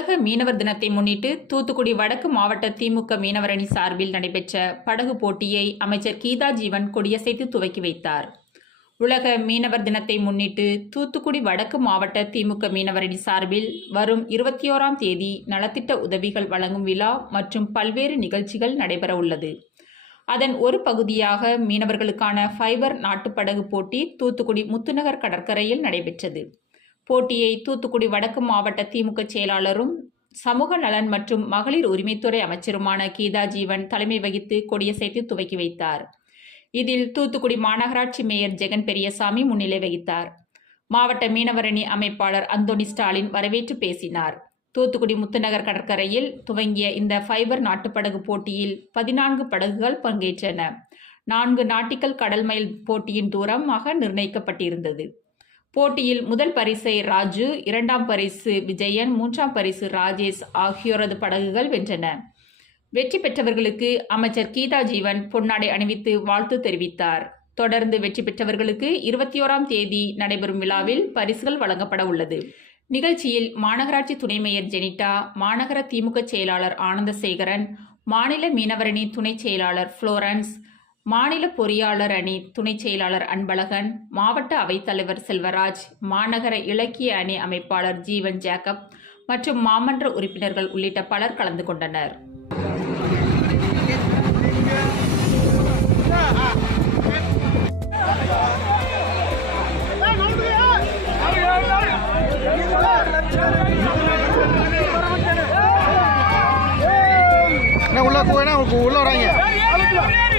உலக மீனவர் தினத்தை முன்னிட்டு தூத்துக்குடி வடக்கு மாவட்ட திமுக மீனவர் அணி சார்பில் நடைபெற்ற படகு போட்டியை அமைச்சர் கீதா ஜீவன் கொடியசைத்து துவக்கி வைத்தார். உலக மீனவர் தினத்தை முன்னிட்டு தூத்துக்குடி வடக்கு மாவட்ட திமுக மீனவர் அணி சார்பில் வரும் 21ஆம் தேதி நலத்திட்ட உதவிகள் வழங்கும் விழா மற்றும் பல்வேறு நிகழ்ச்சிகள் நடைபெற உள்ளது. அதன் ஒரு பகுதியாக மீனவர்களுக்கான ஃபைபர் நாட்டுப்படகு போட்டி தூத்துக்குடி முத்துநகர் கடற்கரையில் நடைபெற்றது. போட்டியை தூத்துக்குடி வடக்கு மாவட்ட திமுக செயலாளரும் சமூக நலன் மற்றும் மகளிர் உரிமைத்துறை அமைச்சருமான கீதா ஜீவன் தலைமை வகித்து கொடியசைத்து துவக்கி வைத்தார். இதில் தூத்துக்குடி மாநகராட்சி மேயர் ஜெகன் பெரியசாமி முன்னிலை வகித்தார். மாவட்ட மீனவரணி அமைப்பாளர் அந்தோணி ஸ்டாலின் வரவேற்று பேசினார். தூத்துக்குடி முத்துநகர் கடற்கரையில் துவங்கிய இந்த ஃபைபர் நாட்டுப்படகு போட்டியில் 14 படகுகள் பங்கேற்றன. 4 நாட்டிக்கல் கடல் மைல் போட்டியின் தூரமாக நிர்ணயிக்கப்பட்டிருந்தது. போட்டியில் முதல் பரிசை ராஜு, 2ஆம் பரிசு விஜயன், 3ஆம் பரிசு ராஜேஷ் ஆகியோரது படகுகள் வென்றன. வெற்றி பெற்றவர்களுக்கு அமைச்சர் கீதா ஜீவன் பொன்னாடை அணிவித்து வாழ்த்து தெரிவித்தார். தொடர்ந்து வெற்றி பெற்றவர்களுக்கு 21ஆம் தேதி நடைபெறும் விழாவில் பரிசுகள் வழங்கப்பட உள்ளது. நிகழ்ச்சியில் மாநகராட்சி துணை மேயர் ஜெனிட்டா, மாநகர திமுக செயலாளர் ஆனந்தசேகரன், மாநில மீனவரணி துணை செயலாளர் புளோரன்ஸ், மாநில பொறியாளர் அணி துணை செயலாளர் அன்பழகன், மாவட்ட அவைத்தலைவர் செல்வராஜ், மாநகர இலக்கிய அணி அமைப்பாளர் ஜீவன் ஜேக்கப் மற்றும் மாமன்ற உறுப்பினர்கள் உள்ளிட்ட பலர் கலந்து கொண்டனர். உள்ள வராங்க. பின்னாடி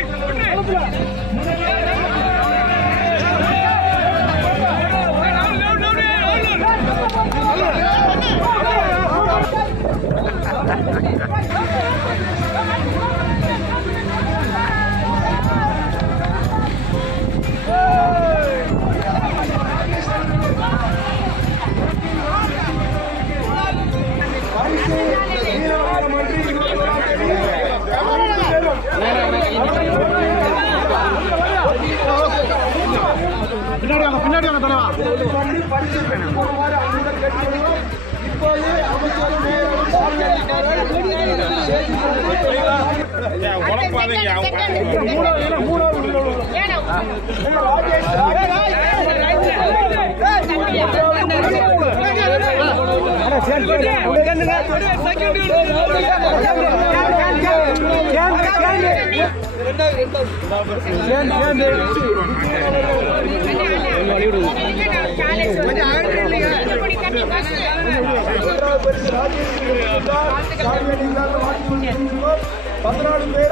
பேரும்